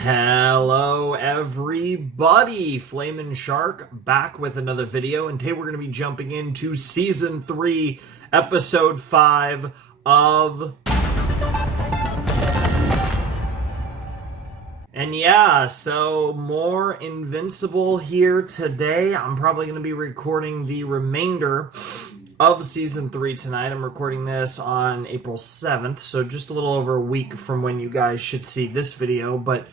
Hello everybody, Flamin' Shark back with another video, and today we're going to be jumping into Season 3, Episode 5 of... And yeah, so more Invincible here today. I'm probably going to be recording the remainder of Season 3 tonight. I'm recording this on April 7th, so just a little over a week from when you guys should see this video. But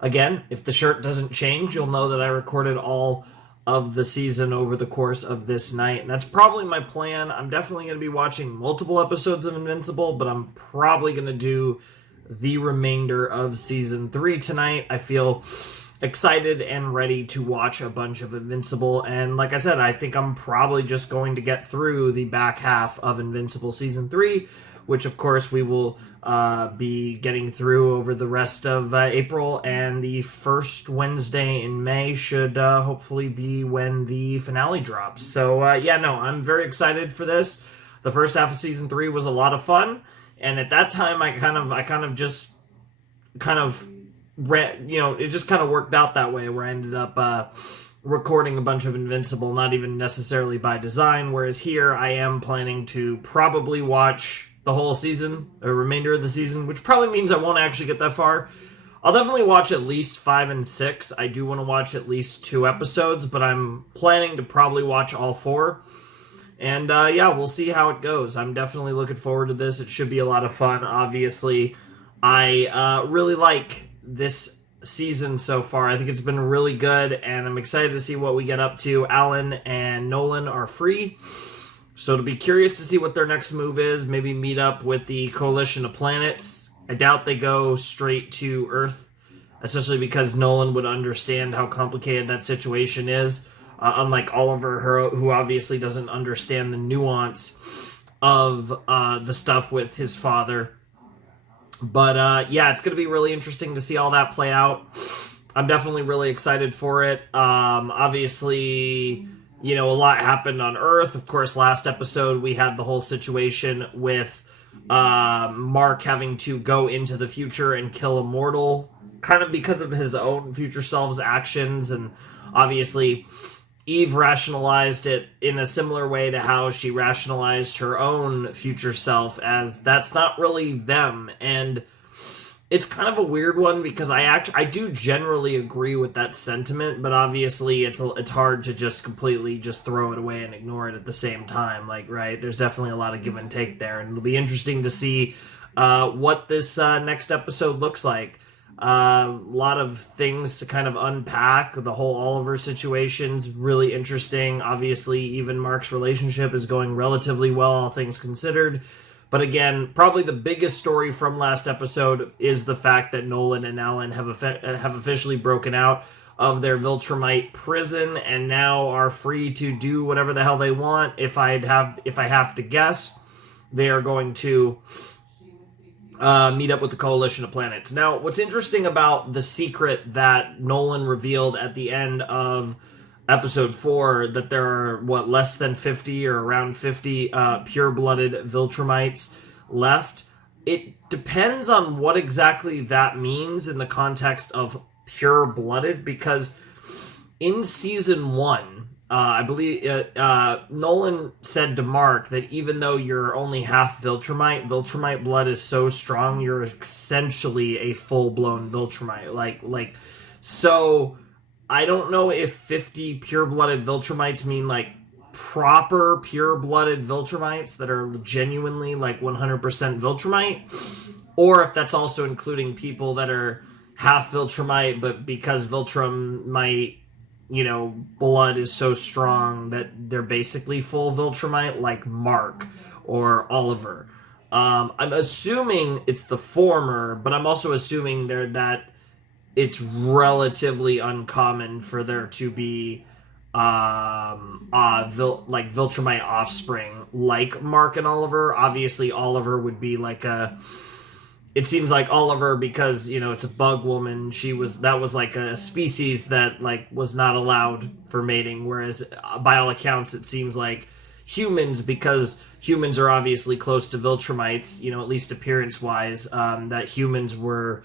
again, if the shirt doesn't change, you'll know that I recorded all of the season over the course of this night. And that's probably my plan. I'm definitely going to be watching multiple episodes of Invincible, but I'm probably going to do the remainder of Season 3 tonight. I feel excited and ready to watch a bunch of Invincible, and like I said, I think I'm probably just going to get through the back half of Invincible Season 3, which of course we will be getting through over the rest of April, and the first Wednesday in May should hopefully be when the finale drops. So yeah, no, I'm very excited for this. The first half of Season 3 was a lot of fun, and at that time I kind of just it just kind of worked out that way, where I ended up recording a bunch of Invincible, not even necessarily by design, whereas here I am planning to probably watch the whole season, or remainder of the season, which probably means I won't actually get that far. I'll definitely watch at least 5 and 6. I do want to watch at least 2 episodes, but I'm planning to probably watch all 4. And yeah, we'll see how it goes. I'm definitely looking forward to this. It should be a lot of fun. Obviously, I really like this season so far. I think it's been really good, and I'm excited to see what we get up to. Alan and Nolan are free, so to be curious to see what their next move is. Maybe meet up with the Coalition of Planets. I doubt they go straight to Earth, especially because Nolan would understand how complicated that situation is, unlike Oliver, who obviously doesn't understand the nuance of the stuff with his father. But yeah, it's going to be really interesting to see all that play out. I'm definitely really excited for it. Obviously, you know, a lot happened on Earth. Of course, last episode we had the whole situation with Mark having to go into the future and kill Immortal, kind of because of his own future self's actions. And obviously, Eve rationalized it in a similar way to how she rationalized her own future self, as that's not really them. And it's kind of a weird one, because I do generally agree with that sentiment, but obviously it's hard to just completely just throw it away and ignore it at the same time. Like, right, there's definitely a lot of give and take there, and it'll be interesting to see what this next episode looks like. A lot of things to kind of unpack. The whole Oliver situation's really interesting. Obviously, even Mark's relationship is going relatively well, all things considered. But again, probably the biggest story from last episode is the fact that Nolan and Alan have officially broken out of their Viltrumite prison and now are free to do whatever the hell they want. If I have to guess, they are going to meet up with the Coalition of Planets. Now, what's interesting about the secret that Nolan revealed at the end of Episode 4, that there are, less than 50 or around 50 pure-blooded Viltrumites left, it depends on what exactly that means in the context of pure-blooded, because in Season 1, I believe Nolan said to Mark that even though you're only half Viltrumite blood is so strong, you're essentially a full-blown Viltrumite. So I don't know if 50 pure-blooded Viltrumites mean, like, proper pure-blooded Viltrumites that are genuinely, like, 100% Viltrumite, or if that's also including people that are half Viltrumite, but because Viltrumite, you know, blood is so strong that they're basically full Viltrumite, like Mark or Oliver. I'm assuming it's the former, but I'm also assuming that it's relatively uncommon for there to be Viltrumite offspring like Mark and Oliver. Obviously, Oliver would be like it seems like Oliver, because, you know, it's a bug woman, that was like a species that, like, was not allowed for mating, whereas by all accounts it seems like humans, because humans are obviously close to Viltrumites, you know, at least appearance-wise, that humans were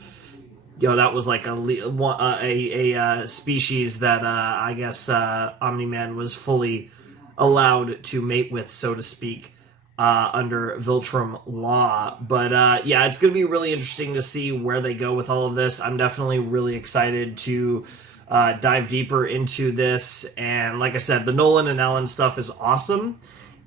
that was like a species that I guess Omni-Man was fully allowed to mate with, so to speak, under Viltrum law. But yeah, it's going to be really interesting to see where they go with all of this. I'm definitely really excited to dive deeper into this. And like I said, the Nolan and Ellen stuff is awesome.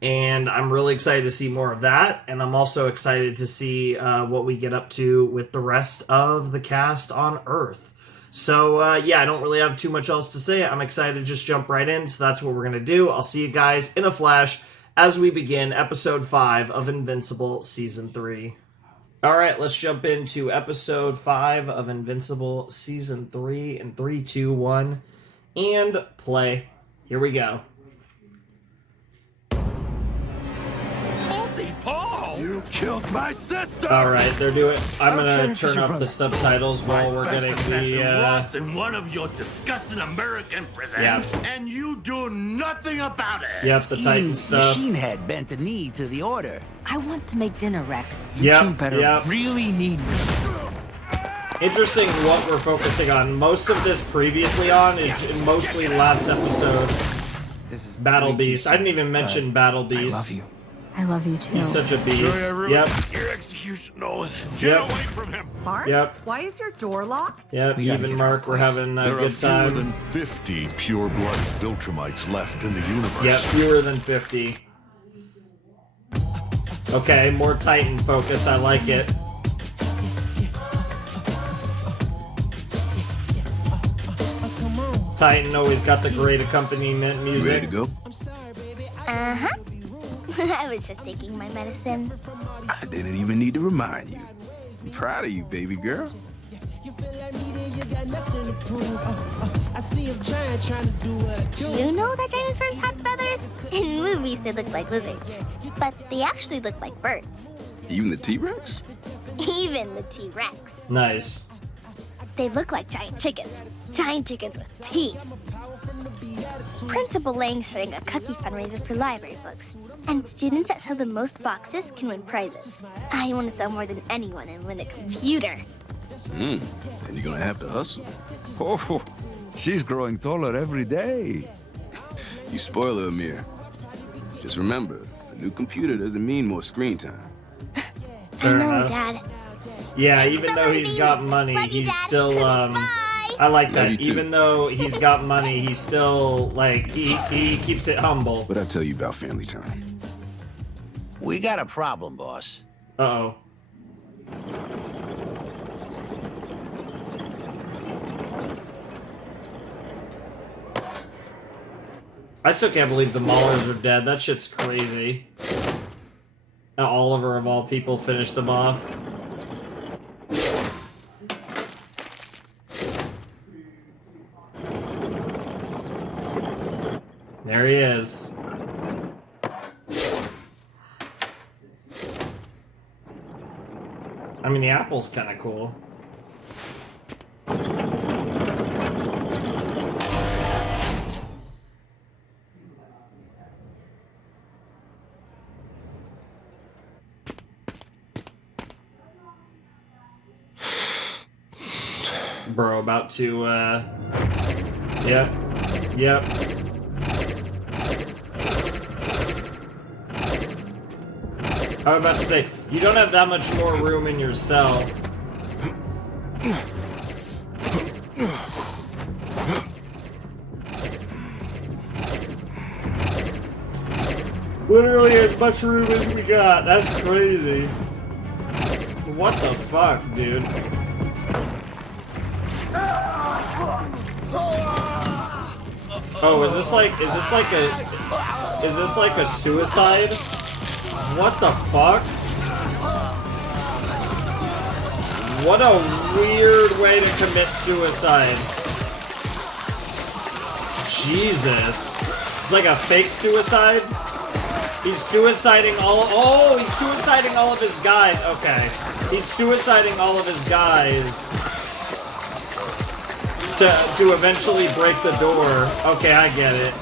And I'm really excited to see more of that. And I'm also excited to see what we get up to with the rest of the cast on Earth. So, yeah, I don't really have too much else to say. I'm excited to just jump right in. So that's what we're going to do. I'll see you guys in a flash as we begin episode 5 of Invincible Season 3. All right, let's jump into episode 5 of Invincible Season 3 in 3, 2, 1, and play. Here we go. Paul! You killed my sister! Alright, they're doing... I'm gonna turn up the subtitles while we're getting the, rots in one of your disgusting American prisons, and you do nothing about it! Yep, the Titan stuff. Machine Head bent a knee to the order. I want to make dinner, Rex. You two better really need me. Interesting what we're focusing on. Most of this previously on is mostly last episode. This is Battle Beast. I didn't even mention Battle Beast. I love you. I love you too. He's such a beast. Your execution, Nolan. Get away from him. Mark? Yep. Why is your door locked? Yep, even Mark, we're having a good time. There are fewer than 50 pure-blood Viltrumites left in the universe. Yep, fewer than 50. Okay, more Titan focus. I like it. Titan always got the great accompaniment music. You ready to go? Uh-huh. I was just taking my medicine. I didn't even need to remind you. I'm proud of you, baby girl. Did you know that dinosaurs had feathers? In movies, they look like lizards, but they actually look like birds. Even the T-Rex? Even the T-Rex. Nice. They look like giant chickens with teeth. Principal Lang's showing a cookie fundraiser for library books, and students that sell the most boxes can win prizes. I want to sell more than anyone and win a computer. And you're gonna have to hustle. Oh, she's growing taller every day. You spoil her, Amir. Just remember, a new computer doesn't mean more screen time. Fair I know, enough. Dad. Yeah, even though he's got money, he's still, I like that. Even though he's got money, he's still, like, he keeps it humble. What'd I tell you about family time? We got a problem, boss. Uh-oh. I still can't believe the Maulers are dead. That shit's crazy. Now Oliver, of all people, finished them off. There he is. I mean, the apple's kind of cool. Bro, about to, yep. I was about to say, you don't have that much more room in your cell. Literally as much room as we got. That's crazy. What the fuck, dude? Oh, is this like a suicide? What the fuck? What a weird way to commit suicide. Jesus. It's like a fake suicide? He's suiciding he's suiciding all of his guys. Okay. He's suiciding all of his guys to eventually break the door. Okay, I get it.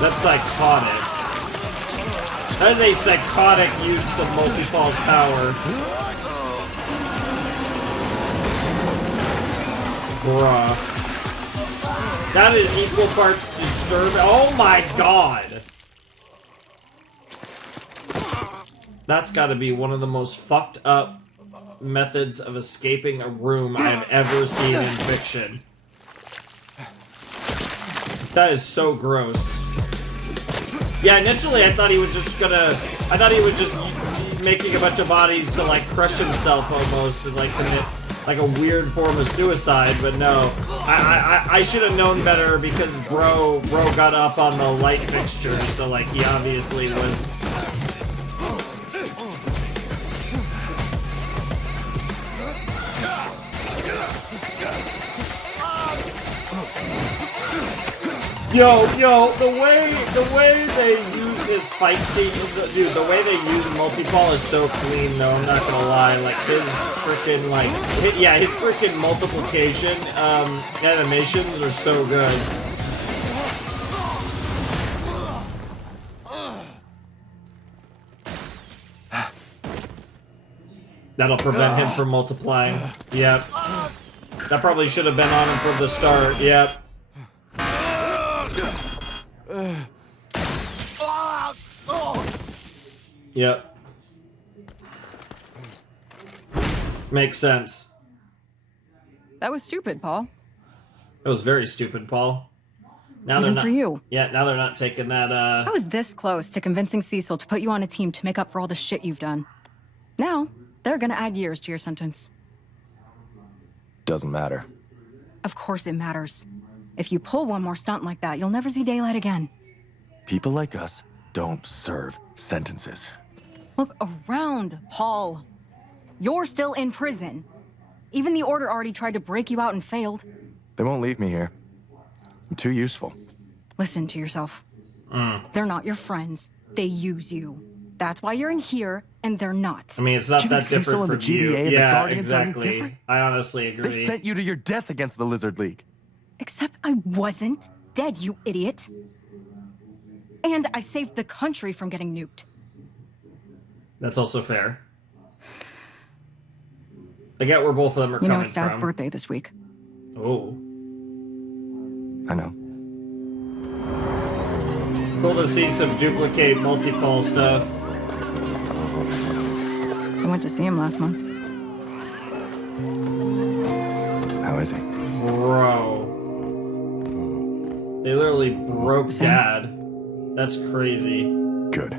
That's psychotic. That is a psychotic use of multi-pulse power. Bruh. That is equal parts disturbing. Oh my god! That's gotta be one of the most fucked up methods of escaping a room I've ever seen in fiction. That is so gross. Yeah, initially I thought he was just making a bunch of bodies to like crush himself almost and like commit like a weird form of suicide, but no. I should have known better because bro got up on the light fixture, so like he obviously was. Yo, the way they use his fight scene, dude, the way they use multi-ball is so clean though, I'm not gonna lie, like his freaking his freaking multiplication animations are so good. That'll prevent him from multiplying. Yep. That probably should have been on him from the start. Yep. Yep. Makes sense. That was stupid, Paul. It was very stupid, Paul. Now they're not. For you. Yeah, now they're not taking that. I was this close to convincing Cecil to put you on a team to make up for all the shit you've done. Now they're gonna add years to your sentence. Doesn't matter. Of course it matters. If you pull one more stunt like that, you'll never see daylight again. People like us don't serve sentences. Look around, Paul. You're still in prison. Even the Order already tried to break you out and failed. They won't leave me here. I'm too useful. Listen to yourself. They're not your friends. They use you. That's why you're in here, and they're not. I mean, it's not that different Cecil and from the GDA you. and Yeah, the Guardians are any exactly. different? I honestly agree. They sent you to your death against the Lizard League. Except I wasn't dead, you idiot. And I saved the country from getting nuked. That's also fair. I get where both of them are You coming know, it's Dad's from. birthday this week. Oh. I know. Cool to see some duplicate multi-pole stuff. I went to see him last month. How is he? Bro. They literally broke Sam? Dad. That's crazy. Good.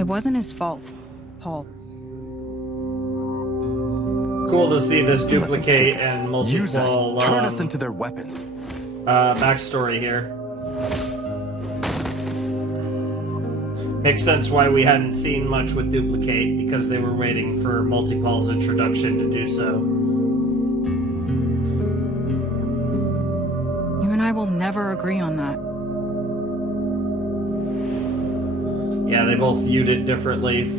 It wasn't his fault, Paul. Cool to see this Let them duplicate take us, and use us, multi-pole turn us into their weapons. backstory here. Makes sense why we hadn't seen much with duplicate, because they were waiting for multi-pole's introduction to do so. You and I will never agree on that. Yeah, they both viewed it differently.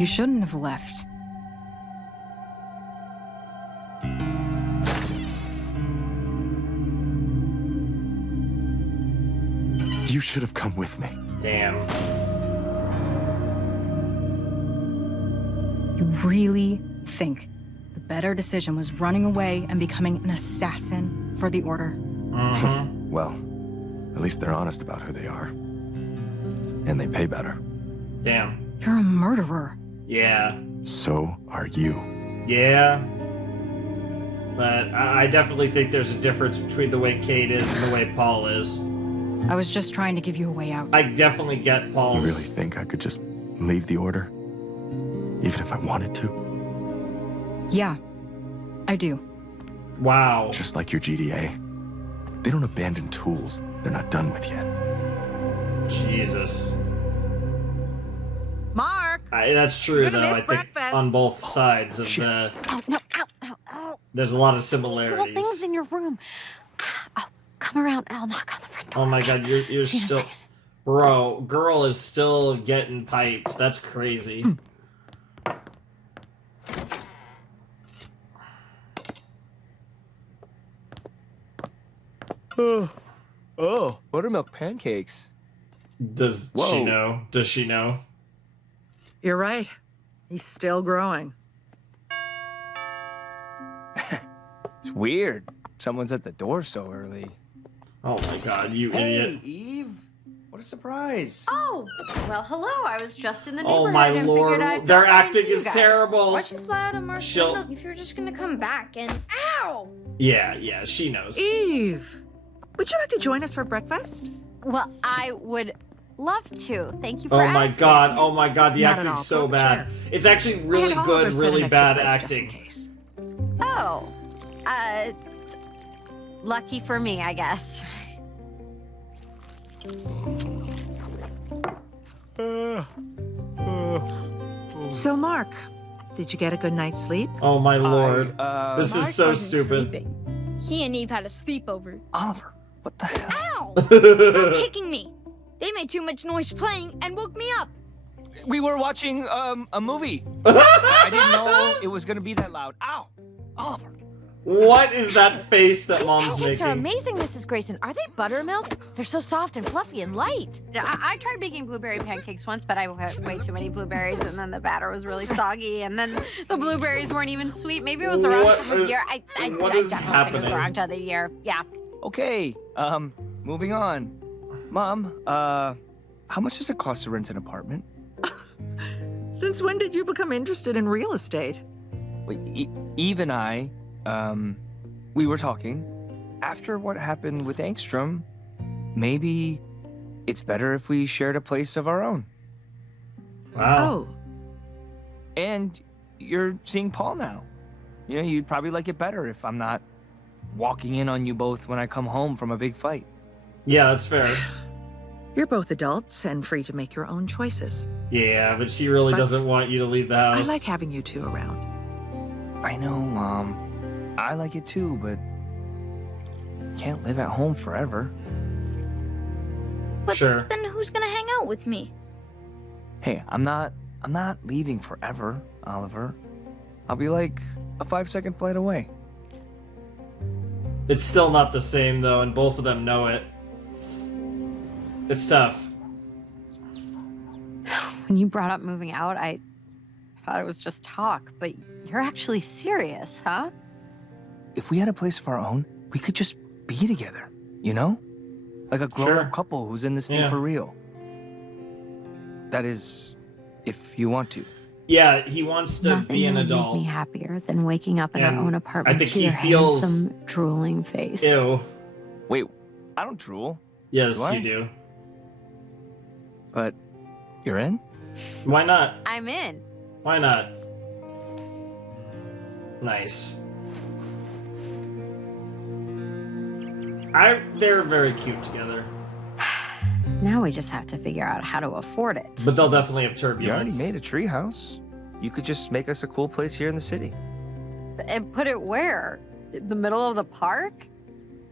You shouldn't have left. You should have come with me. Damn. You really think the better decision was running away and becoming an assassin for the Order? Mm-hmm. Well, at least they're honest about who they are. And they pay better. Damn. You're a murderer. Yeah. So are you. Yeah. But I definitely think there's a difference between the way Kate is and the way Paul is. I was just trying to give you a way out. I definitely get Paul's... You really think I could just leave the Order? Even if I wanted to? Yeah, I do. Wow. Just like your GDA. They don't abandon tools they're not done with yet. Jesus. Mark! That's true, You're though. gonna I miss think breakfast. on both sides of the... Oh, no, ow, ow, ow. There's a lot of Little similarities. things in your room. Oh, come around. I'll knock on the front door. Oh my god, you're See you in a still... second. Bro, girl is still getting piped. That's crazy. Oh, buttermilk pancakes. Does she know? Does she know? You're right. He's still growing. It's weird. Someone's at the door so early. Oh my god, you idiot. Hey, Eve. What a surprise. Oh, well, hello. I was just in the Oh neighborhood my and lord, figured I'd their drop by and acting see you is guys. terrible. Why'd you fly out of Marshall if you're just gonna come back and ow? Yeah, she knows. Eve, would you like to join us for breakfast? Well, I would love to. Thank you for asking. Oh my god, the Not at all. acting's so Pull up a bad. chair. It's actually really good, really bad acting. Oh, lucky for me, I guess. So, Mark, did you get a good night's sleep? Oh my lord. This Mark is so wasn't stupid. sleeping. He and Eve had a sleepover. Oliver, what the hell? Ow! Stop kicking me! They made too much noise playing and woke me up. We were watching a movie. I didn't know it was gonna be that loud. Ow! Oliver. What is that face that mom's Pancakes are making? amazing, Mrs. Grayson. Are they buttermilk? They're so soft and fluffy and light. I tried making blueberry pancakes once, but I had way too many blueberries, and then the batter was really soggy, and then the blueberries weren't even sweet. Maybe it was the wrong time of year. I what is definitely think it was happening? the wrong time of the year. Yeah. Okay, moving on. Mom, how much does it cost to rent an apartment? Since when did you become interested in real estate? Eve and I, we were talking. After what happened with Angstrom, maybe it's better if we shared a place of our own. Wow. Oh, And you're seeing Paul now. You know, you'd probably like it better if I'm not walking in on you both when I come home from a big fight. Yeah, that's fair. you're both adults and free to make your own choices. Yeah, but she really But doesn't want you to leave the house. I like having you two around. I know, Mom. I like it too, but can't live at home forever. But Sure. then who's gonna hang out with me? Hey, I'm not leaving forever, Oliver. I'll be like a 5-second flight away. It's still not the same though, and both of them know it. It's tough. When you brought up moving out, I thought it was just talk, but you're actually serious, huh? If we had a place of our own, we could just be together, you know? Like a grown-up Sure. couple who's in this thing Yeah. for real. That is, if you want to. Yeah, he wants to Nothing be an would adult. make me happier than waking up in And our own I apartment think to he your feels- handsome, drooling face. Ew. Wait, I don't drool, Yes, Do I? you do. but you're in? Why not? I'm in. Why not? Nice. They're very cute together. Now we just have to figure out how to afford it. But they'll definitely have You turbulence. already made a treehouse. You could just make us a cool place here in the city. And put it where? In the middle of the park?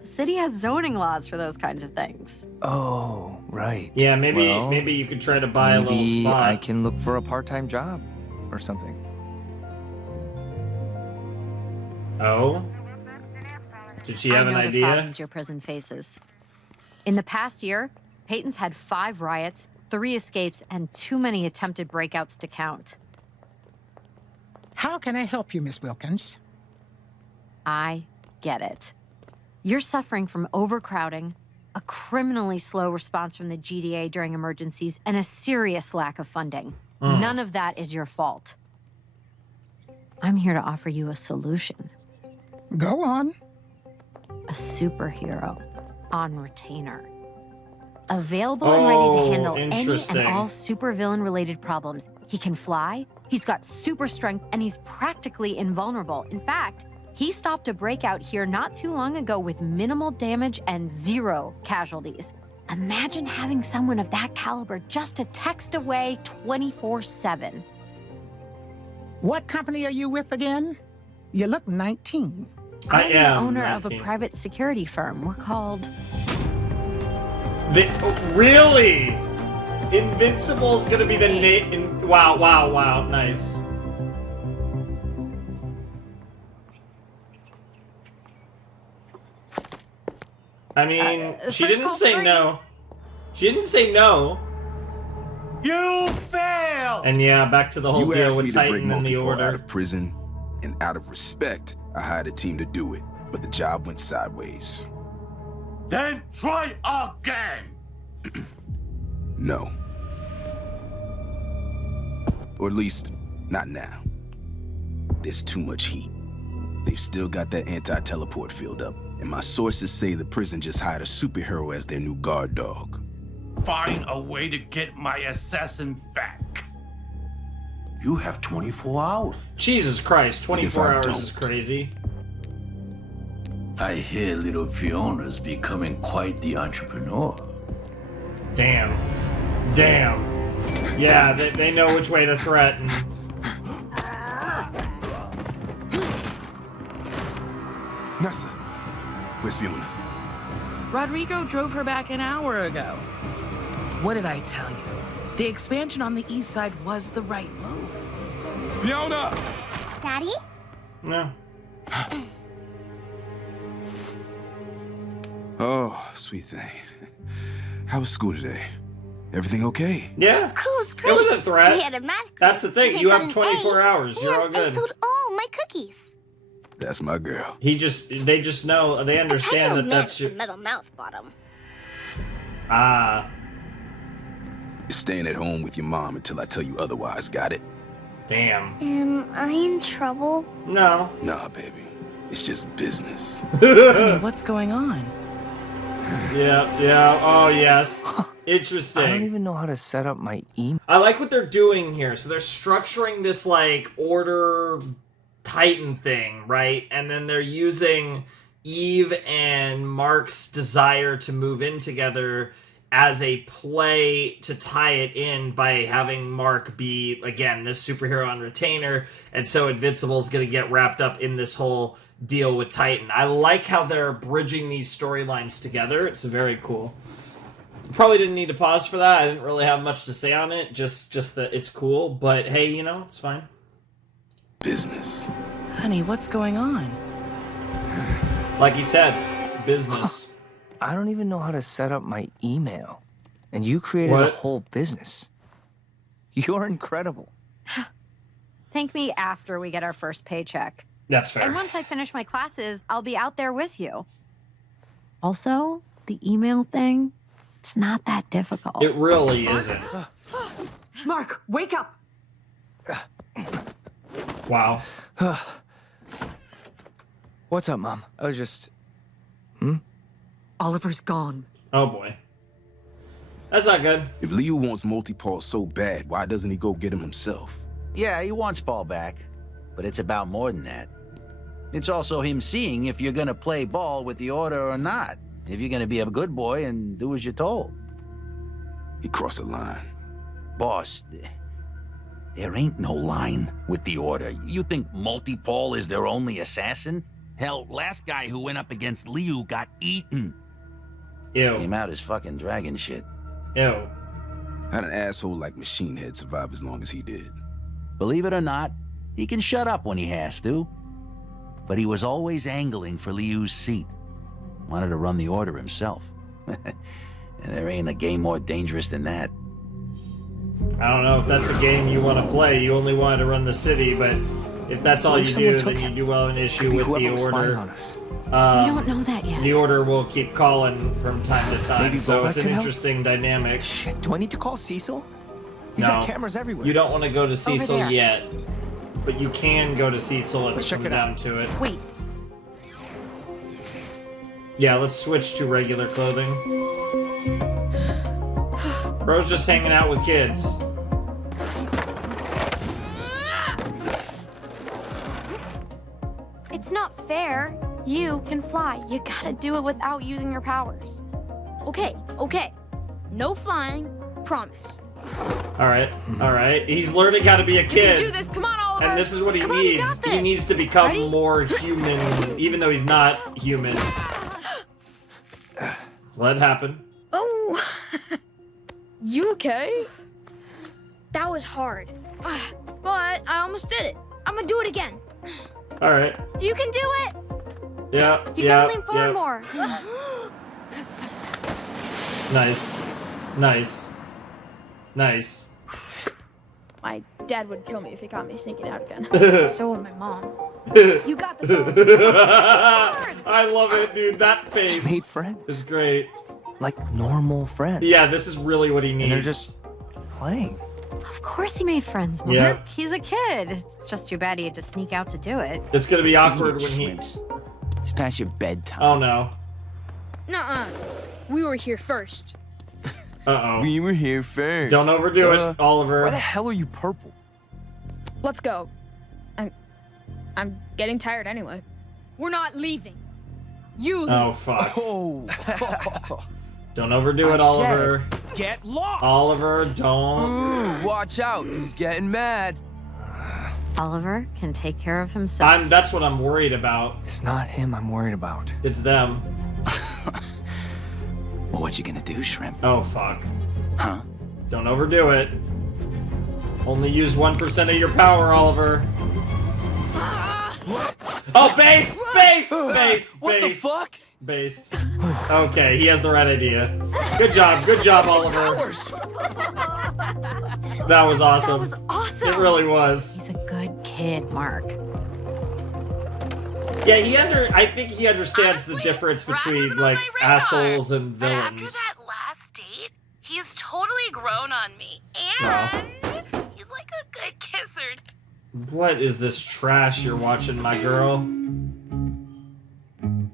The city has zoning laws for those kinds of things. Oh, right. Yeah, maybe Well, maybe you could try to buy a little Maybe spot. I can look for a part-time job or something. Oh? Did she have I an know the idea? problems your prison faces. In the past year, Peyton's had 5 riots, 3 escapes, and too many attempted breakouts to count. How can I help you, Miss Wilkins? I get it. You're suffering from overcrowding, a criminally slow response from the GDA during emergencies, and a serious lack of funding. None of that is your fault. I'm here to offer you a solution. Go on. A superhero on retainer. Available and ready to handle any interesting. and all supervillain related problems. He can fly, he's got super strength, and he's practically invulnerable. In fact, he stopped a breakout here not too long ago with minimal damage and 0 casualties. Imagine having someone of that caliber just a text away 24/7. What company are you with again? You look 19. I I'm the am owner of a 19. private security firm. We're called... Really? Invincible's gonna be the name. Wow, nice. I mean, she first didn't call's say free. no. She didn't say no. You fail! And yeah, back to the whole You deal asked me with to break Titan and the Multipole out Order. of prison, and out of respect, I hired a team to do it. But the job went sideways. Then try again! No. Or at least, not now. There's too much heat. They've still got that anti-teleport field up, and my sources say the prison just hired a superhero as their new guard dog. Find a way to get my assassin back. You have 24 hours. Jesus Christ, 24 I hours don't? is crazy. I hear little Fiona's becoming quite the entrepreneur. Damn. Damn. Yeah, they know which way to threaten. Nessa, where's Fiona? Rodrigo drove her back an hour ago. What did I tell you? The expansion on the east side was the right move. Fiona! Daddy? No. Oh, sweet thing. How was school today? Everything okay? Yeah. School was great. It was a threat. We had a math That's the quiz, thing. and I You got have an 24 A, hours. You're all and I good. sold all my cookies. That's my girl. They just know, they understand that that's your your. metal mouth bottom. Ah. You're staying at home with your mom until I tell you otherwise, got it? Damn. Am I in trouble? No. Nah, baby. It's just business. Honey, what's going on? Yeah. Oh, yes. Interesting. I don't even know how to set up my email. I like what they're doing here. So they're structuring this, like, Order Titan thing, right? And then they're using Eve and Mark's desire to move in together as a play to tie it in by having Mark be, again, this superhero on retainer. And so Invincible's going to get wrapped up in this whole deal with Titan. I like how they're bridging these storylines together. It's very cool. Probably didn't need to pause for that. I didn't really have much to say on it. Just that it's cool. But hey, you know, it's fine. Business. Honey, what's going on? Like he said, business. I don't even know how to set up my email. And you created a whole business. You're incredible. Thank me after we get our first paycheck. That's fair. And once I finish my classes, I'll be out there with you. Also, the email thing, it's not that difficult. It really isn't. Mark, wake up! Wow. What's up, Mom? I was just... Oliver's gone. Oh boy. That's not good. If Liu wants Multipole so bad, why doesn't he go get him himself? Yeah, he wants Paul back, but it's about more than that. It's also him seeing if you're gonna play ball with the Order or not. If you're gonna be a good boy and do as you're told. He crossed the line. Boss, there ain't no line with the Order. You think Multipole is their only assassin? Hell, last guy who went up against Liu got eaten. Ew. Came out as fucking dragon shit. Ew. How'd an asshole like Machine Head survive as long as he did? Believe it or not, he can shut up when he has to. But he was always angling for Liu's seat. Wanted to run the Order himself. And there ain't a game more dangerous than that. I don't know if that's a game you want to play. You only wanted to run the city, but if that's all you do, then you do well an issue with the Order. We don't know that yet. The Order will keep calling from time to time, Maybe so Boba it's an can help? interesting dynamic. Shit, do I need to call Cecil? He's No. got cameras everywhere. You don't want to go to Cecil there. yet, but you can go to Cecil if Let's it check comes it down out. to it. Wait, Yeah, let's switch to regular clothing. Bro's just hanging out with kids. It's not fair. You can fly. You gotta do it without using your powers. Okay. No flying. Promise. Alright. He's learning how to be a You kid. can do this. Come on, Oliver. And this is what he Come on, you needs. got He this. needs to become Ready? more human, even though he's not human. Let it happen. Oh. You okay? That was hard. But I almost did it. I'm gonna do it again. Alright. You can do it. Yeah. You gotta lean forward more. Nice. Nice. Nice. My dad would kill me if he caught me sneaking out again. So would my mom. You got this. I love it, dude. That face Made friends. is great. Like normal friends. Yeah, this is really what he needs. And they're just playing. Of course he made friends, Mark. Yep. He's a kid. It's just too bad he had to sneak out to do it. It's gonna be awkward when he... It's past your bedtime. Oh, no. Nuh-uh. We were here first. Uh-oh. We were here first. Don't overdo it, Oliver. Why the hell are you purple? Let's go. I'm getting tired anyway. We're not leaving. You leave. Oh, fuck. Oh. Don't overdo it, Oliver. Get lost. Oliver, don't. Ooh, watch out. He's getting mad. Oliver can take care of himself. That's what I'm worried about. It's not him I'm worried about. It's them. Well, what you gonna do, Shrimp? Oh, fuck. Huh? Don't overdo it. Only use 1% of your power, Oliver. Oh, base! Base! Base! What the base, fuck? Based. Okay, he has the right idea. Good job, Oliver. That was awesome. That was awesome. It really was. He's a good kid, Mark. Yeah, I think he understands the difference between, like, assholes and But villains. after that last date, he's totally grown on me. And he's like a good kisser. What is this trash you're watching, my girl?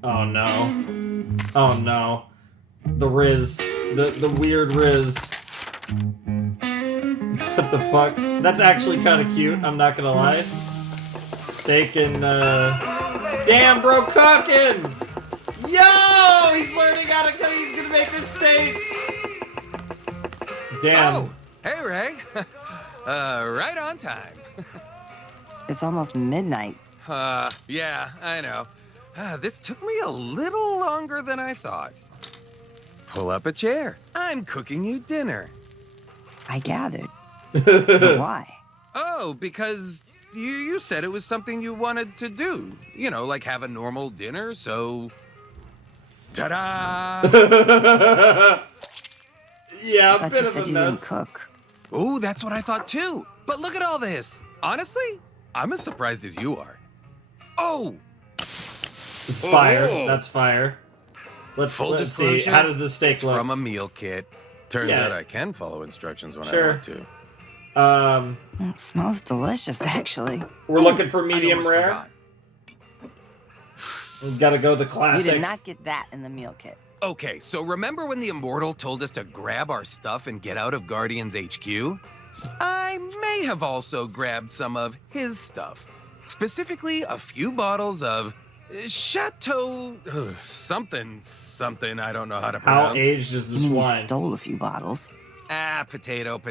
Oh no. Oh no. The Riz. The weird Riz. What the fuck? That's actually kind of cute, I'm not gonna lie. Steak and, Damn, bro, cooking! Yo! He's learning how to cook, he's gonna make a steak! Damn. Oh, hey, Ray. Right on time. It's almost midnight. Yeah, I know. This took me a little longer than I thought. Pull up a chair. I'm cooking you dinner. I gathered. But why? Oh, because you said it was something you wanted to do. You know, like have a normal dinner, so... Ta-da! Yeah, I thought you said you didn't cook. Oh, that's what I thought too. But look at all this. Honestly, I'm as surprised as you are. Oh! It's fire. That's fire. Let's see. How does this steak look? From a meal kit. Turns Yeah. out I can follow instructions when Sure. I want to. It smells delicious, actually. We're looking for medium almost rare. forgot. We've got to go the You classic. did not get that in the meal kit. Okay, so remember when the Immortal told us to grab our stuff and get out of Guardians HQ? I may have also grabbed some of his stuff. Specifically, a few bottles of Chateau... something I don't know how to How pronounce. aged is this You wine? stole a few bottles. Potato.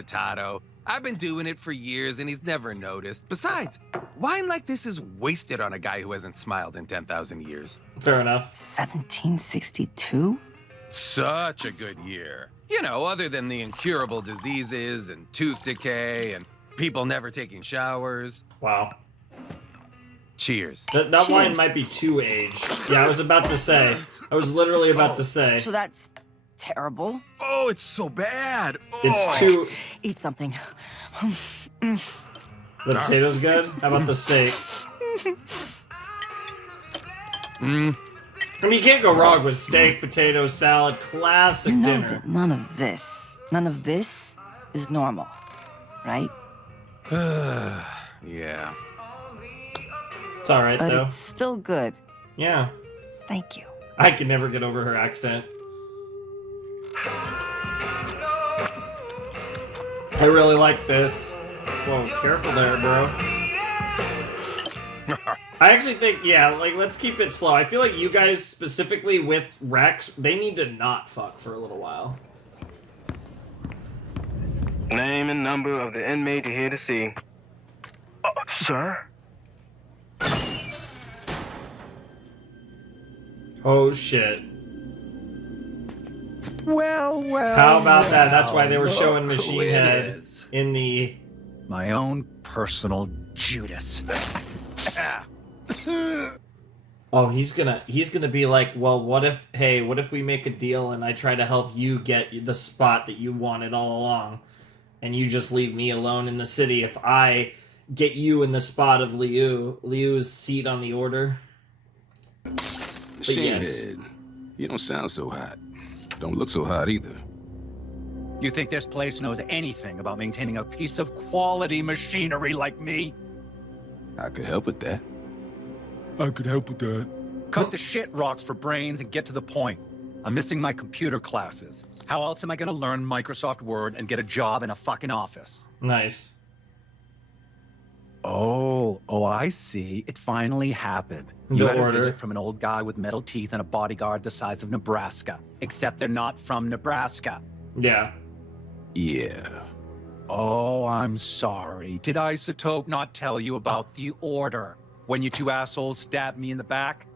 I've been doing it for years and he's never noticed. Besides, wine like this is wasted on a guy who hasn't smiled in 10,000 years. Fair enough. 1762? Such a good year. You know, other than the incurable diseases and tooth decay and people never taking showers. Wow. Cheers. That wine might be too aged. Yeah, I was about to say. I was literally about to say. So that's terrible. Oh, it's so bad. It's too... Eat something. The potatoes good? How about the steak? I mean, you can't go wrong with steak, potato, salad, classic You know dinner. that none of this is normal, right? Yeah. It's alright, But though. it's still good. Yeah. Thank you. I can never get over her accent. I really like this. Whoa, careful there, bro. I actually think, yeah, like, let's keep it slow. I feel like you guys, specifically with Rex, they need to not fuck for a little while. Name and number of the inmate you're here to see. Sir? Oh, shit. Well. How about that? That's why they were look showing who Machine it Head is. in the... My own personal Judas. Oh, he's gonna be like, well, what if we make a deal and I try to help you get the spot that you wanted all along, and you just leave me alone in the city if I get you in the spot of Liu's seat on the order. Machine head, you don't sound so hot. Don't look so hot either. You think this place knows anything about maintaining a piece of quality machinery like me? I could help with that. Cut the shit rocks for brains and get to the point. I'm missing my computer classes. How else am I gonna learn Microsoft Word and get a job in a fucking office? Nice. Oh, I see. It finally happened. The You had order. a visit from an old guy with metal teeth and a bodyguard the size of Nebraska. Except they're not from Nebraska. Yeah. Yeah. Oh, I'm sorry. Did Isotope not tell you about the order? When you two assholes stabbed me in the back?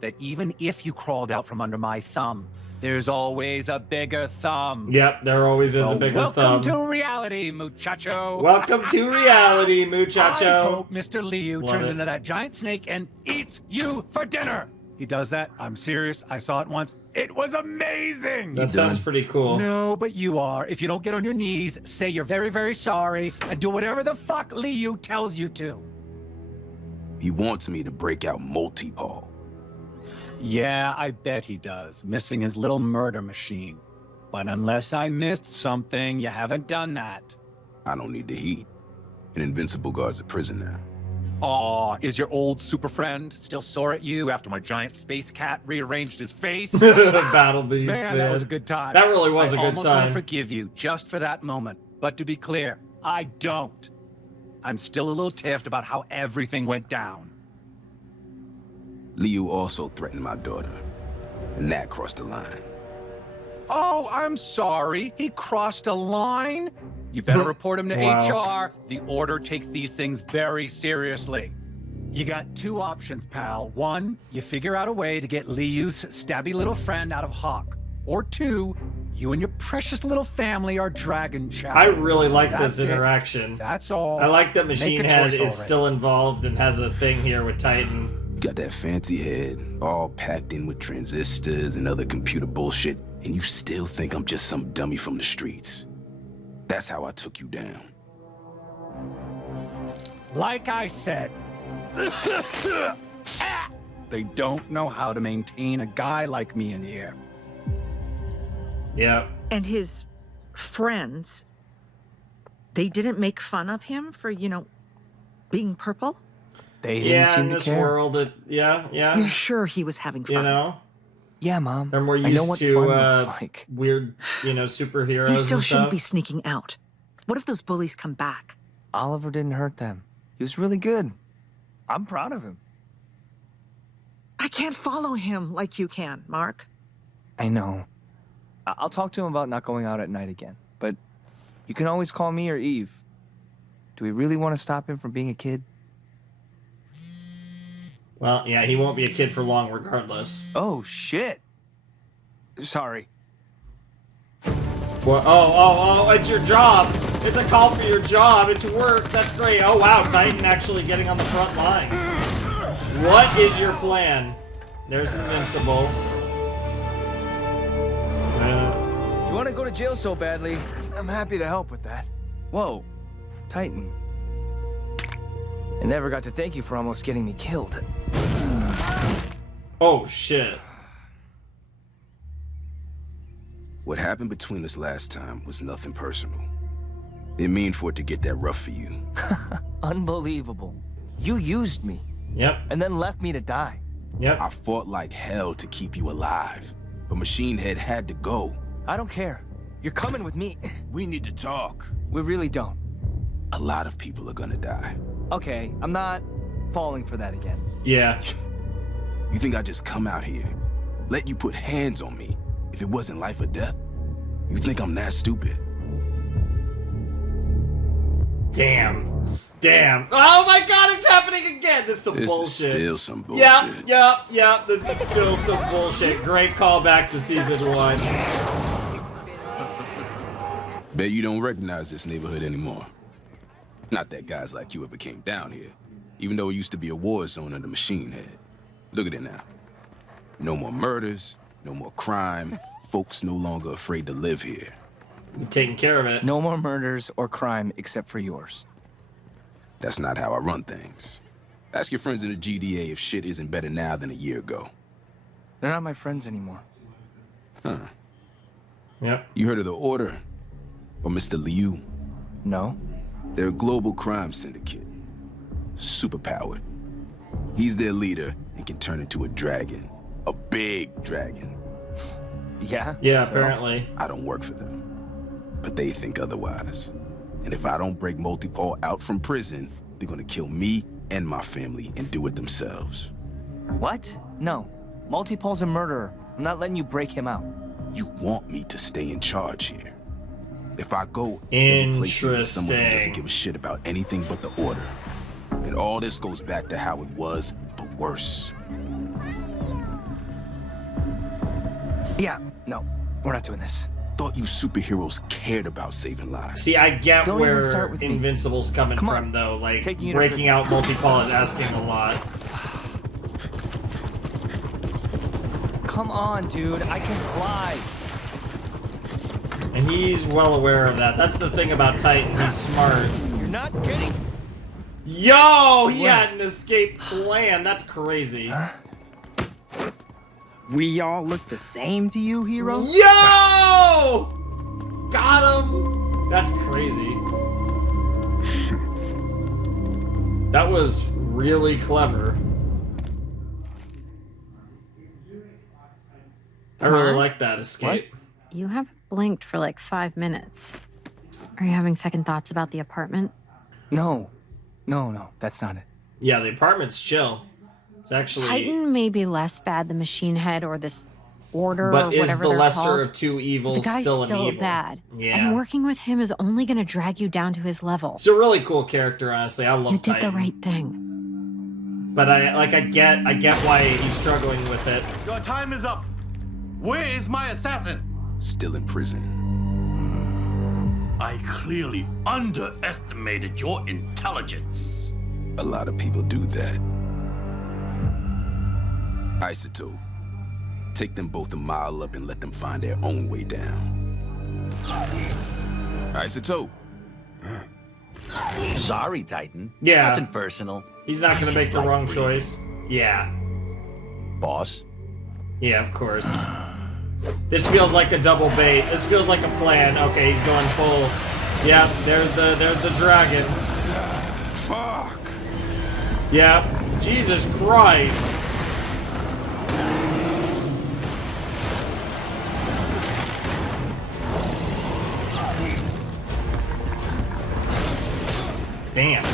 That even if you crawled out from under my thumb, there's always a bigger thumb. Yep, there always is a bigger welcome thumb. to reality, muchacho. Welcome to reality, muchacho. I hope Mr. Liu Love turns it. into that giant snake and eats you for dinner. He does that. I'm serious. I saw it once. It was amazing. That sounds pretty cool. No, but you are. If you don't get on your knees, say you're very, very sorry, and do whatever the fuck Liu tells you to. He wants me to break out multi-Paul. Yeah, I bet he does, missing his little murder machine. But unless I missed something, you haven't done that. I don't need the heat. An Invincible guards a prison now. Aw, is your old super friend still sore at you after my giant space cat rearranged his face? Battle Beast, Man, that was a good time. That really was a good I almost want time. to forgive you just for that moment. But to be clear, I don't. I'm still a little tiffed about how everything went down. Liu also threatened my daughter, and that crossed the line. Oh, I'm sorry. He crossed a line? You better report him to Wow. HR. The order takes these things very seriously. You got two options, pal. One, you figure out a way to get Liu's stabby little friend out of Hawk. Or two, you and your precious little family are dragon chow. I really like That's this it. interaction. That's all. I like that Make Machine a Head choice is already. still involved and has a thing here with Titan. You got that fancy head, all packed in with transistors and other computer bullshit, and you still think I'm just some dummy from the streets. That's how I took you down. Like I said, they don't know how to maintain a guy like me in here. Yeah. And his friends, they didn't make fun of him for, being purple? They didn't Yeah, seem in to this care. world, yeah. You're sure he was having fun? You know? Yeah, Mom. They're more I know used what to fun looks like. weird, superheroes He still and shouldn't stuff. be sneaking out. What if those bullies come back? Oliver didn't hurt them. He was really good. I'm proud of him. I can't follow him like you can, Mark. I know. I'll talk to him about not going out at night again. But you can always call me or Eve. Do we really want to stop him from being a kid? Well, yeah, he won't be a kid for long regardless. Oh, shit. Sorry. What? Oh, it's your job. It's a call for your job. It's work. That's great. Oh, wow, Titan actually getting on the front lines. What is your plan? There's Invincible. If you want to go to jail so badly, I'm happy to help with that. Whoa, Titan. I never got to thank you for almost getting me killed. Oh, shit. What happened between us last time was nothing personal. Didn't mean for it to get that rough for you. Unbelievable. You used me. Yep. And then left me to die. Yep. I fought like hell to keep you alive, but Machine Head had to go. I don't care. You're coming with me. We need to talk. We really don't. A lot of people are gonna die. Okay, I'm not falling for that again. Yeah. You think I'd just come out here, let you put hands on me if it wasn't life or death? You think I'm that stupid? Damn. Oh my god, it's happening again! This is some This bullshit. is still some bullshit. Yep. This is still some bullshit. Great callback to season 1. Bet you don't recognize this neighborhood anymore. Not that guys like you ever came down here, even though it used to be a war zone under Machine Head. Look at it now. No more murders, no more crime. Folks no longer afraid to live here. You're taking care of it. No more murders or crime except for yours. That's not how I run things. Ask your friends in the GDA if shit isn't better now than a year ago. They're not my friends anymore. Huh. Yep. You heard of the Order? Or Mr. Liu? No. They're a global crime syndicate. Superpowered. He's their leader and can turn into a dragon. A big dragon. Yeah? Yeah, apparently. I don't work for them. But they think otherwise. And if I don't break Multipaul out from prison, they're gonna kill me and my family and do it themselves. What? No. Multipaul's a murderer. I'm not letting you break him out. You want me to stay in charge here. If I go, they'll replace me with someone who doesn't give a shit about anything but the Order. And all this goes back to how it was, but worse. Yeah, no. We're not doing this. Thought you superheroes cared about saving lives. See, I get Don't even where start with me. Invincible's coming Come on. from, though. Like, Taking you to breaking prison. out Multipaul is asking a lot. Come on, dude. I can fly. And he's well aware of that. That's the thing about Titan. He's smart. You're not kidding. Yo! He had an escape plan. That's crazy. We all look the same to you, hero? Yo! Got him! That's crazy. That was really clever. I really like that escape. You haven't blinked for like 5 minutes. Are you having second thoughts about the apartment? No. No, that's not it. Yeah, the apartment's chill. It's actually... Titan may be less bad than Machine Head or this Order but or is whatever the they're lesser called. of two evils The guy's still an evil? bad. Yeah. And working with him is only going to drag you down to his level. He's a really cool character, honestly. I love You did Titan. the right thing. But I get why he's struggling with it. Your time is up. Where is my assassin? Still in prison. I clearly underestimated your intelligence. A lot of people do that. Isotope. Take them both a mile up and let them find their own way down. Isotope. Sorry, Titan. Yeah. Nothing personal. He's not going to make the wrong choice. Yeah. Boss? Yeah, of course. This feels like a double bait. This feels like a plan. Okay, he's going full. Yeah, there's the dragon. Fuck. Yeah. Jesus Christ. Damn.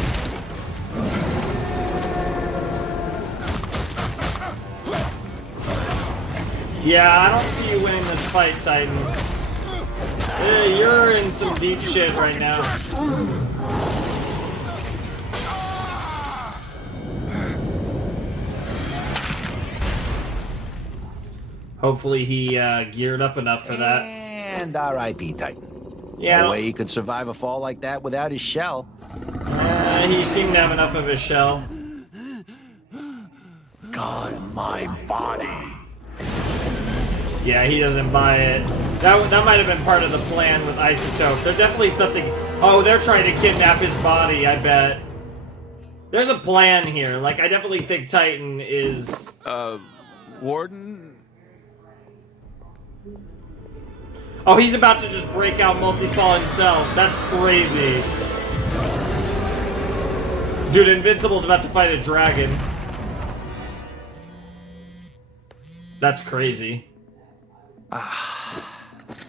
Yeah, I don't see you winning this fight, Titan. You're in some deep shit right now. Hopefully he geared up enough for that. And R.I.P. Titan. Yeah. No way he could survive a fall like that without his shell. He seemed to have enough of his shell. Guard my body. Yeah, he doesn't buy it. That might have been part of the plan with Isotope. There's definitely something... Oh, they're trying to kidnap his body, I bet. There's a plan here. Like, I definitely think Titan is... Warden? Oh, he's about to just break out Multipaul himself. That's crazy. Dude, Invincible's about to fight a dragon. That's crazy.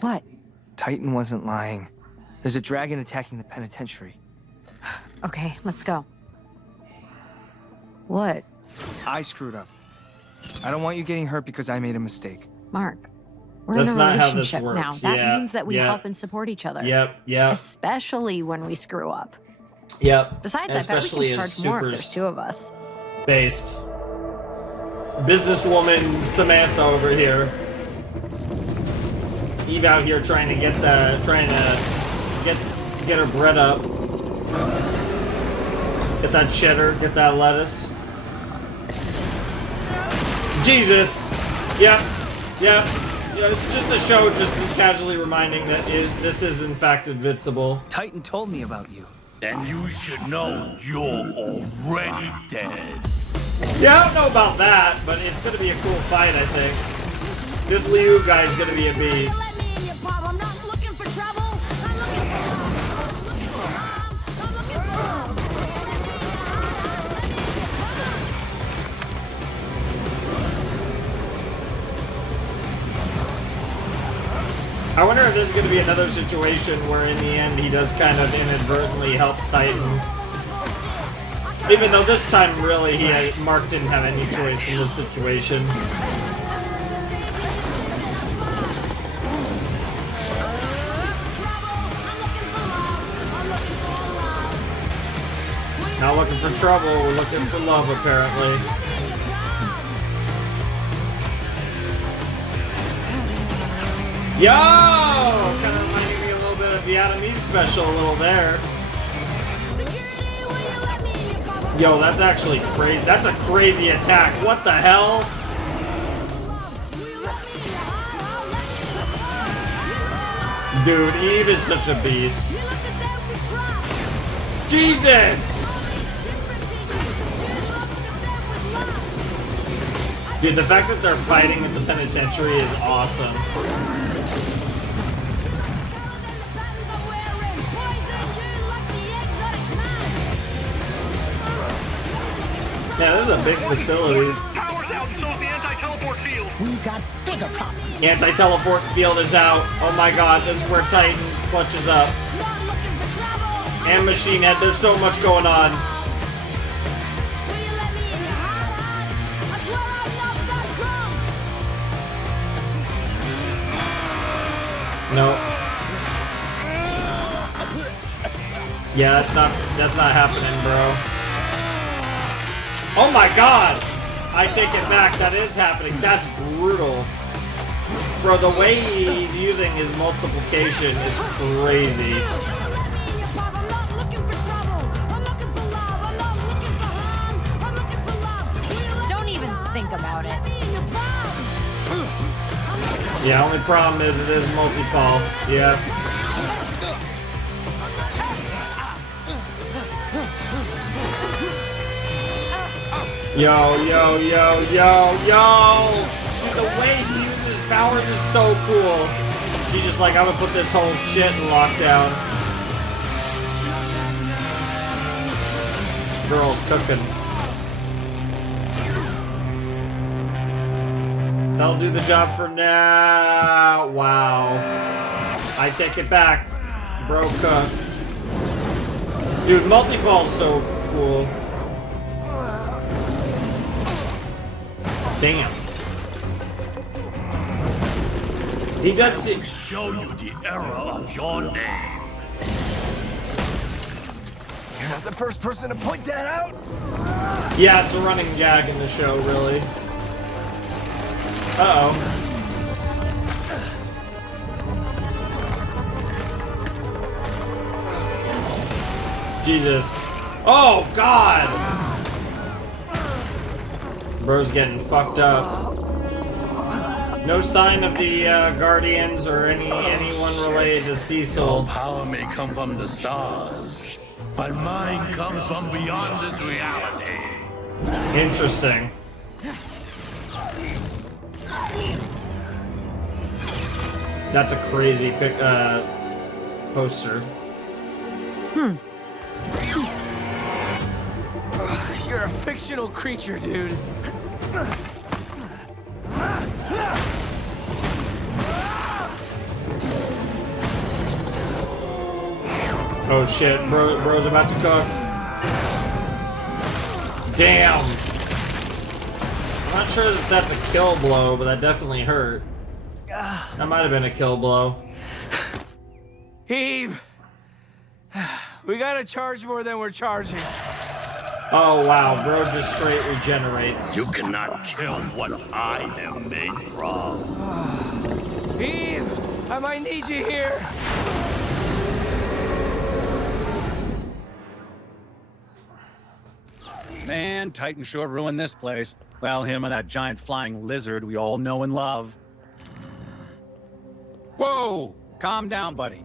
What? Titan wasn't lying. There's a dragon attacking the penitentiary. Okay, let's go. What? I screwed up. I don't want you getting hurt because I made a mistake. Mark, we're That's in a not how this relationship now. works. That Yeah, means that we yeah. help and support each other. Yep. Especially when we screw up. Yep. Besides, And I bet we especially can as charge more if supers there's two of us. based. Businesswoman Samantha over here. Eve out here trying to get her bread up. Get that cheddar, get that lettuce. Jesus. Yep. Yep. Yeah, it's just a show just casually reminding that this is in fact Invincible. Titan told me about you. And you should know you're already dead. Yeah, I don't know about that, but it's gonna be a cool fight, I think. This Liu guy's gonna be a beast. I wonder if this is going to be another situation where in the end he does kind of inadvertently help Titan. Even though this time really Mark didn't have any choice in this situation. Not looking for trouble, we're looking for love apparently. Yo! Kind of reminding me a little bit of the Adam Eve special a little there. Yo, that's actually crazy. That's a crazy attack. What the hell? Dude, Eve is such a beast. Jesus! Dude, the fact that they're fighting at the penitentiary is awesome. Yeah, this is a big facility. Power's out, so is the anti-teleport field. We got bigger problems. Anti-teleport field is out. Oh my god, this is where Titan clutches up. And Machine Head, there's so much going on. No. Yeah, that's not happening, bro. Oh my god! I take it back, that is happening. That's brutal. Bro, the way he's using his multiplication is crazy. Don't even think about it. Yeah, only problem is it is multi-fall. Yeah. Yo, yo, yo, yo, yo! Dude, the way he uses powers is so cool. He's just like, I'm gonna put this whole shit in lockdown. Girl's cooking. That'll do the job for now. Wow. I take it back. Bro cooked. Dude, multi-ball's so cool. Damn. He does see. Show you the error of your name. You're not the first person to point that out. Yeah, it's a running gag in the show, really. Uh-oh. Jesus. Oh, God! Bro's getting fucked up. No sign of the Guardians or anyone related to Cecil. Your power may come from the stars, but mine comes from beyond this reality. Interesting. That's a crazy poster. You're a fictional creature, dude. Oh shit, bro's about to cook. Damn. I'm not sure that that's a kill blow, but that definitely hurt. That might have been a kill blow. Eve! We gotta charge more than we're charging. Oh wow, bro just straight regenerates. You cannot kill what I am made from. Eve! I might need you here. Man, Man, Titan sure ruined this place. Well, him and that giant flying lizard we all know and love. Whoa! Calm down, buddy.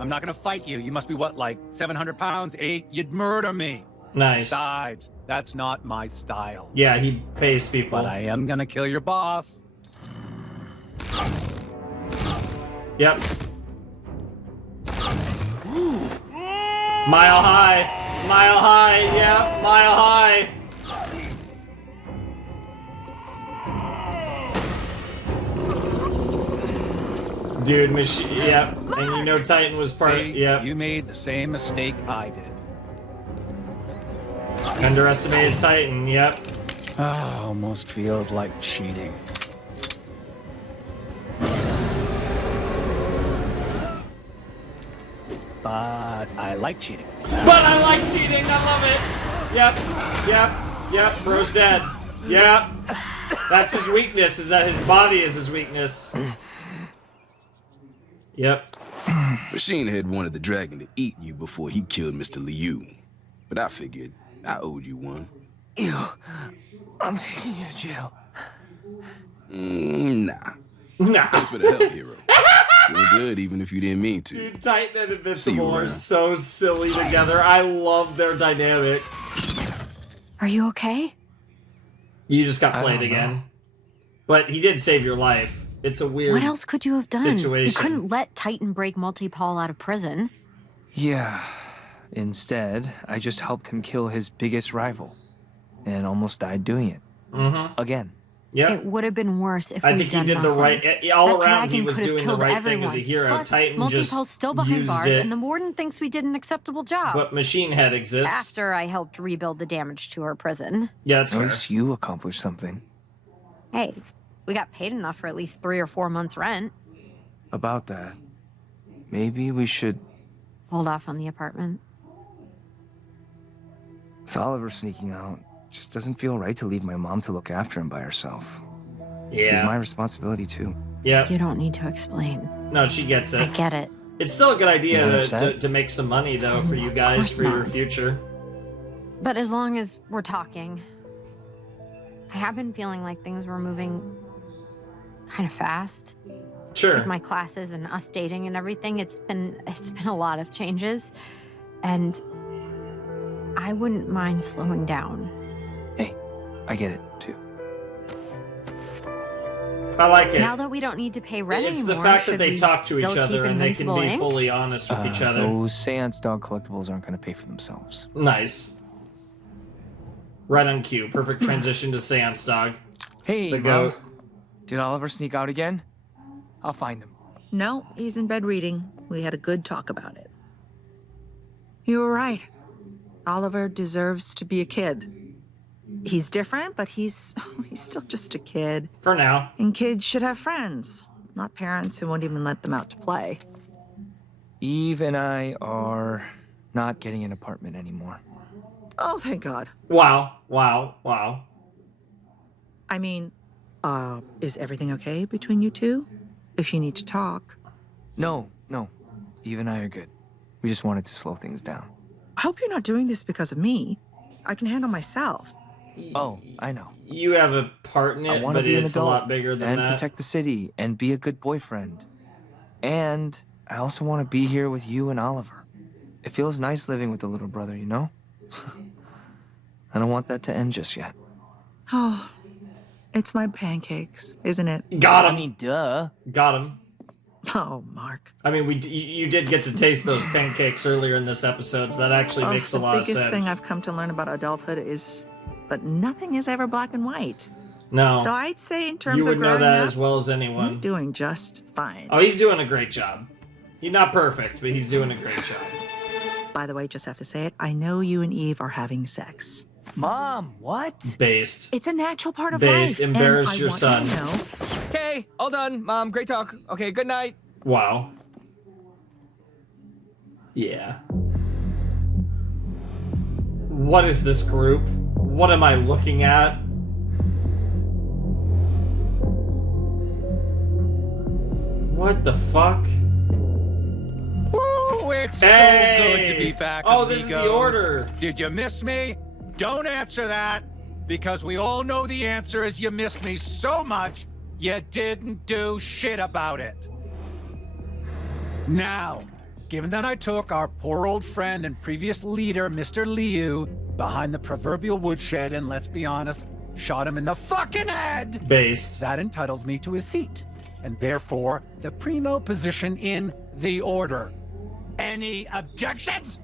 I'm not gonna fight you. You must be what, like 700 pounds? 8? You'd murder me. Nice. Besides, that's not my style. Yeah, he pays people. But I am gonna kill your boss. Yep. Mile high. Mile high. Yeah, mile high. Dude, machine. Yep. And you know Titan was part. See, Yep. You made the same mistake I did. Underestimated Titan. Yep. Almost feels like cheating. But I like cheating. But I like cheating. I love it. Yep. Yep. Yep. Bro's dead. Yep. That's his weakness. Is that his body is his weakness. Yep. Machine Head wanted the dragon to eat you before he killed Mr. Liu. But I figured I owed you one. Ew. I'm taking you to jail. Nah. Nah. Thanks for the help, hero. Feeling good even if you didn't mean to. Dude, Titan and See Invincible you are around. so silly together. I love their dynamic. Are you okay? You just got I played don't again. know. But he did save your life. It's a weird What else could you have done? situation. You couldn't let Titan break Multi-Paul out of prison. Yeah. Instead, I just helped him kill his biggest rival. And almost died doing it. Mm-hmm. Again. Yeah. It would have been worse if I we'd think he done did the nothing. right. All That around, he dragon was could have doing the killed right everyone. thing as a hero. Plus, Titan Multi-Paul's just still behind used bars, it. and the warden thinks we did an acceptable job. But Machine Head exists. After I helped rebuild the damage to her prison. Yeah, that's At fair. least you accomplished something. Hey, we got paid enough for at least 3 or 4 months' rent. About that. Maybe we should... Hold off on the apartment. With Oliver sneaking out, just doesn't feel right to leave my mom to look after him by herself. Yeah. He's my responsibility too. Yeah. You don't need to explain. No, she gets it. I get it. It's still a good idea You're not to, upset? to make some money, though, for you Of guys, course for your not. future. But as long as we're talking, I have been feeling like things were moving kind of fast. Sure. With my classes and us dating and everything, it's been a lot of changes, and I wouldn't mind slowing down. Hey, I get it too. I like it. Now that we don't need to pay rent It's anymore, the fact that should they we talk to each still keep other and they can Invincible be Inc? fully honest with each other. Those Seance dog collectibles aren't going to pay for themselves. Nice. Right on cue. Perfect transition to Seance Dog. Hey, The Mom. goat. Did Oliver sneak out again? I'll find him. No, he's in bed reading. We had a good talk about it. You were right. Oliver deserves to be a kid. He's different, but he's still just a kid. For now. And kids should have friends, not parents who won't even let them out to play. Eve and I are not getting an apartment anymore. Oh, thank God. Wow. Wow. Wow. I mean, is everything okay between you two? If you need to talk. No. Eve and I are good. We just wanted to slow things down. I hope you're not doing this because of me. I can handle myself. Oh, I know. You have a part in I it, want to but be an it's a adult lot bigger than and that. protect the city and be a good boyfriend. And I also want to be here with you and Oliver. It feels nice living with the little brother, you know? I don't want that to end just yet. Oh, it's my pancakes, isn't it? Got him. I mean, duh. Got him. Oh, Mark. I mean, you did get to taste those pancakes earlier in this episode, so that actually makes a lot of The biggest sense. thing I've come to learn about adulthood is that nothing is ever black and white. No. So I'd say in terms You would of know growing that up, as well as you're anyone. doing just fine. Oh, he's doing a great job. He's not perfect, but he's doing a great job. By the way, just have to say it, I know you and Eve are having sex. Mom, what? Based. It's a natural part of Based. life. Embarrass and I your want son. You to know, Okay, all done. Mom, great talk. Okay, good night. Wow. Yeah. What is this group? What am I looking at? What the fuck? Woo, it's Hey! so good to be back, Oh, this is amigos. the order. Did you miss me? Don't answer that. Because we all know the answer is you missed me so much, you didn't do shit about it. Now, given that I took our poor old friend and previous leader, Mr. Liu, behind the proverbial woodshed and, let's be honest, shot him in the fucking head! Based. That entitles me to his seat, and therefore, the primo position in the order. Any objections?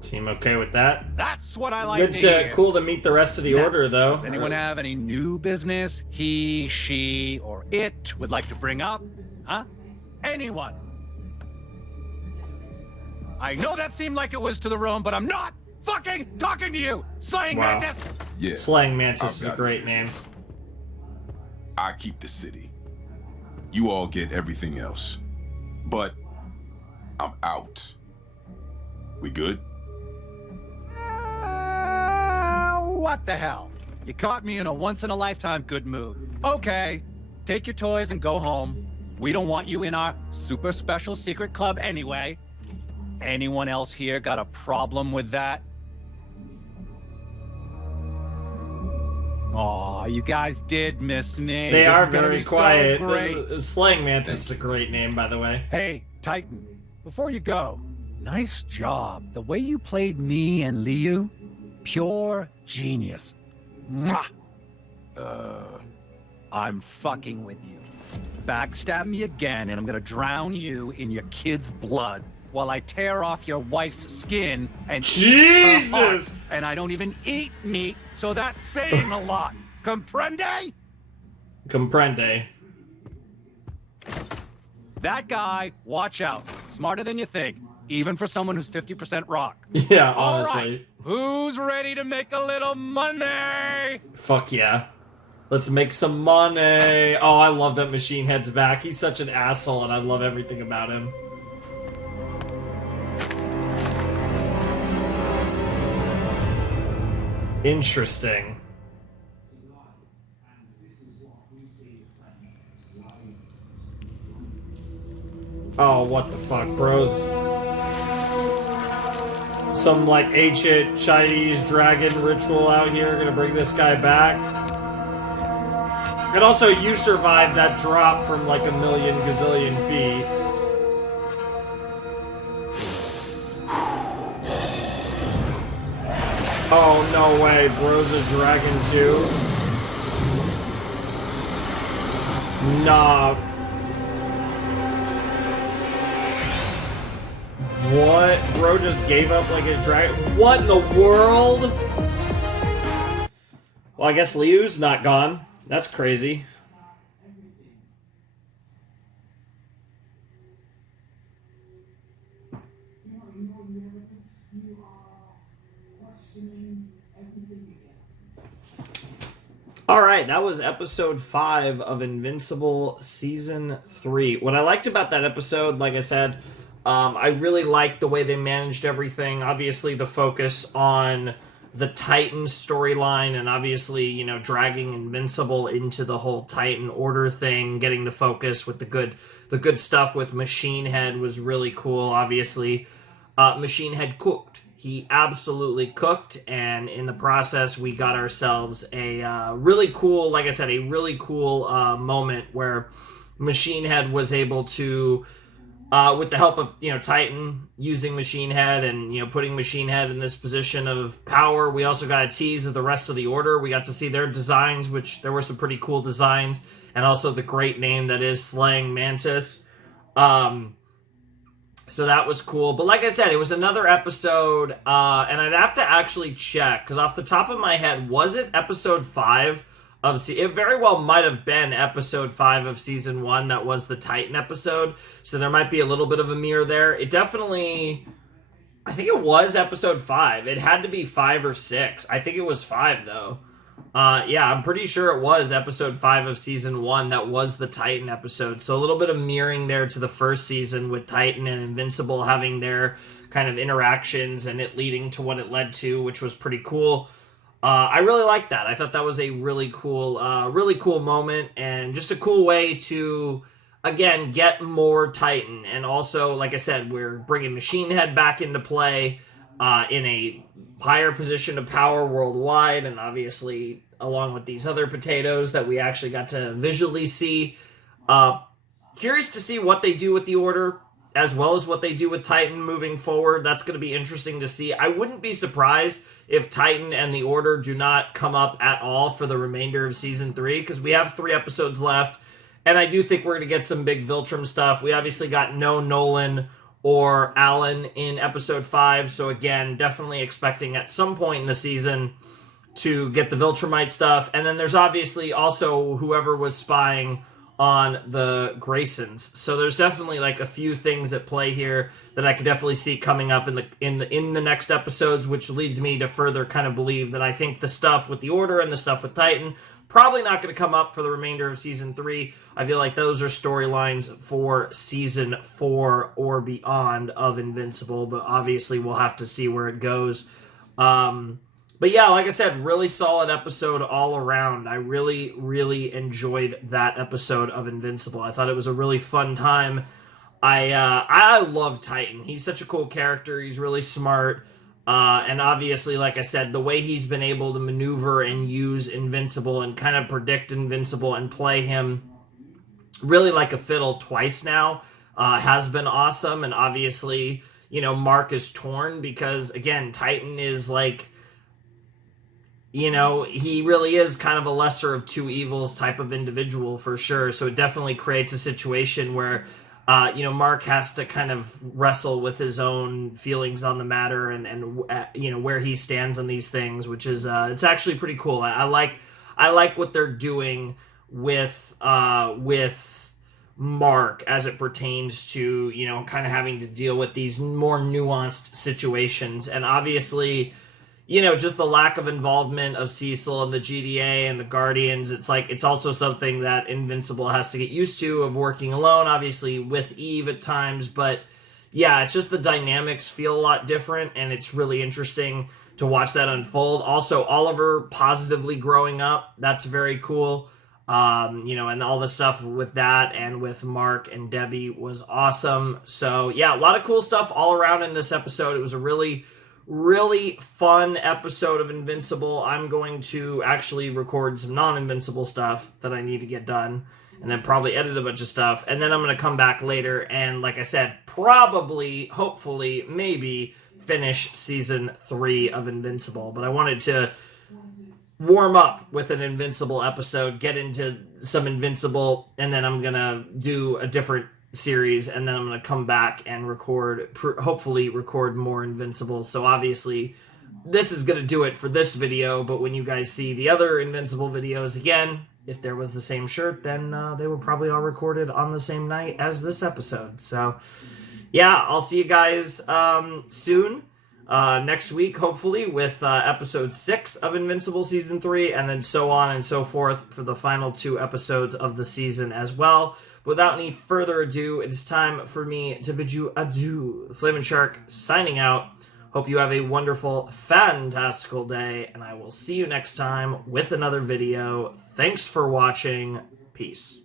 Seem okay with that? That's what I like Good to to, hear. cool to meet the rest of the Now, order, though. Does anyone have any new business he, she, or it would like to bring up? Huh? Anyone? I know that seemed like it was to the room, but I'm not fucking talking to you! Slaying Wow. Mantis! Yeah. Slaying Mantis I've is a got great business. name. I keep the city. You all get everything else. But I'm out. We good? What the hell? You caught me in a once-in-a-lifetime good mood. Okay, take your toys and go home. We don't want you in our super special secret club anyway. Anyone else here got a problem with that? Aw, you guys did miss me. They This are is gonna very be so quiet. great. Slaying Mantis is a great name, by the way. Hey, Titan, before you go, nice job. The way you played me and Liu, pure genius. Mwah! I'm fucking with you. Backstab me again, and I'm gonna drown you in your kid's blood while I tear off your wife's skin and eat her heart. Jesus! And I don't even eat meat, so that's saying a lot. Comprende? Comprende. That guy, watch out. Smarter than you think, even for someone who's 50% rock. Yeah, All honestly. right, who's ready to make a little money? Fuck yeah. Let's make some money. Oh, I love that Machine Head's back. He's such an asshole, and I love everything about him. Interesting. Oh, what the fuck, bros? Some, like, ancient Chinese dragon ritual out here gonna bring this guy back. And also, you survived that drop from, like, a million gazillion feet. Oh, no way. Bro's a dragon, too? Nah. What? Bro just gave up like a dragon? What in the world? Well, I guess Liu's not gone. That's crazy. Alright, that was episode 5 of Invincible Season 3. What I liked about that episode, like I said, I really liked the way they managed everything. Obviously, the focus on the Titan storyline, and obviously, you know, dragging Invincible into the whole Titan Order thing, getting the focus with the good stuff with Machine Head was really cool. Obviously, Machine Head cooked. He absolutely cooked, and in the process, we got ourselves a really cool, like I said, a really cool moment where Machine Head was able to, with the help of, you know, Titan using Machine Head and, you know, putting Machine Head in this position of power. We also got a tease of the rest of the Order. We got to see their designs, which there were some pretty cool designs, and also the great name that is Slaying Mantis. So that was cool. But like I said, it was another episode, and I'd have to actually check, because off the top of my head, was it episode 5 of it very well might have been episode 5 of season 1 that was the Titan episode, so there might be a little bit of a mirror there. It definitely, I think it was episode 5. It had to be 5 or 6. I think it was 5 though. Yeah, I'm pretty sure it was episode 5 of season 1 that was the Titan episode. So a little bit of mirroring there to the first season with Titan and Invincible having their kind of interactions and it leading to what it led to, which was pretty cool. I really liked that. I thought that was a really cool moment and just a cool way to, again, get more Titan. And also, like I said, we're bringing Machine Head back into play. in a higher position of power worldwide, and obviously along with these other potatoes that we actually got to visually see. Curious to see what they do with the Order, as well as what they do with Titan moving forward. That's going to be interesting to see. I wouldn't be surprised if Titan and the Order do not come up at all for the remainder of Season 3, because we have 3 episodes left, and I do think we're going to get some big Viltrum stuff. We obviously got no Nolan or Alan in Episode 5, so again, definitely expecting at some point in the season to get the Viltrumite stuff. And then there's obviously also whoever was spying on the Graysons. So there's definitely like a few things at play here that I could definitely see coming up in the next episodes, which leads me to further kind of believe that I think the stuff with the Order and the stuff with Titan probably not going to come up for the remainder of Season 3. I feel like those are storylines for Season 4 or beyond of Invincible, but obviously we'll have to see where it goes. But yeah, like I said, really solid episode all around. I really, really enjoyed that episode of Invincible. I thought it was a really fun time. I love Titan. He's such a cool character. He's really smart. And obviously, like I said, the way he's been able to maneuver and use Invincible and kind of predict Invincible and play him really like a fiddle twice now has been awesome. And obviously, Mark is torn because, again, Titan is like, he really is kind of a lesser of two evils type of individual for sure. So it definitely creates a situation where, Mark has to kind of wrestle with his own feelings on the matter and where he stands on these things, which is, it's actually pretty cool. I like what they're doing with Mark as it pertains to, kind of having to deal with these more nuanced situations. And obviously, just the lack of involvement of Cecil and the GDA and the Guardians, it's also something that Invincible has to get used to, of working alone, obviously with Eve at times, but yeah, it's just the dynamics feel a lot different, and it's really interesting to watch that unfold. Also, Oliver positively growing up, that's very cool, and all the stuff with that and with Mark and Debbie was awesome. So yeah, a lot of cool stuff all around in this episode. It was a really fun episode of Invincible. I'm going to actually record some non-Invincible stuff that I need to get done, and then probably edit a bunch of stuff, and then I'm going to come back later and, like I said, probably, hopefully, maybe finish Season 3 of Invincible. But I wanted to warm up with an Invincible episode, get into some Invincible, and then I'm going to do a different series, and then I'm going to come back and hopefully record more Invincible. So obviously this is going to do it for this video, but when you guys see the other Invincible videos, again, if there was the same shirt, then they were probably all recorded on the same night as this episode. So yeah, I'll see you guys soon, next week, hopefully, with episode 6 of Invincible Season 3, and then so on and so forth for the final 2 episodes of the season as well. Without any further ado, it is time for me to bid you adieu. Flamin' Shark signing out. Hope you have a wonderful, fantastical day, and I will see you next time with another video. Thanks for watching. Peace.